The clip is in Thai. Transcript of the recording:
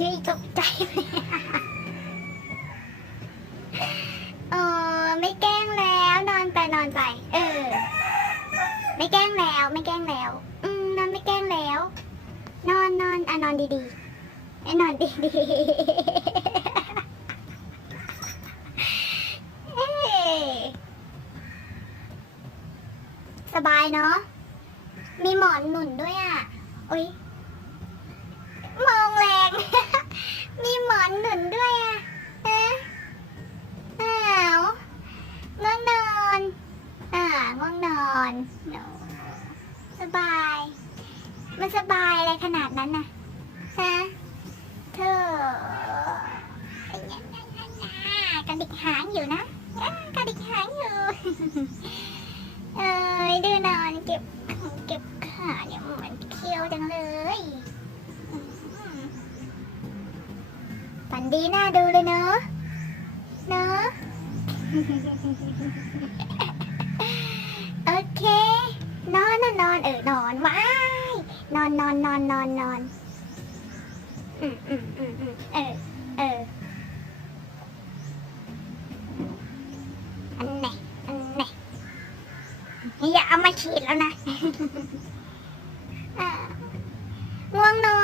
นี่ตกใจเลยเออไม่แกล้งแล้วนอนไปนอนไป เออ ไม่แกล้งแล้วไม่แกล้งแล้ว อืมนอนไม่แกล้งแล้ว นอนนอนอะนอนดีๆไอ้นอนดีๆเอ้สบายเนาะมีหมอนหนุนด้วยอะ อุ้ยมองแรง มีหมอนหนุนด้วยอะเอ๊ะอ้าวง่วงนอน อ่าง่วงน อนสบาย มันสบายอะไรขนาดนั้นน่ะฮะเธอกระดิกหางอยู่นะกระดิกหางอยู่ เอ้ยดูนอนเก็บเก็บขาเนี่ยเหมือนเคี้ยวจังเลย ฝันดีน่าดูเลยเนอะเนอะ โอเค นอนนะนอนเออนอนว้ายนอนนอนนอนนอนนอนอืมอืมอืมอืมเออเอออันไหนอันไหนอย่าเอามาฉีดแล้วนะง่วงนอน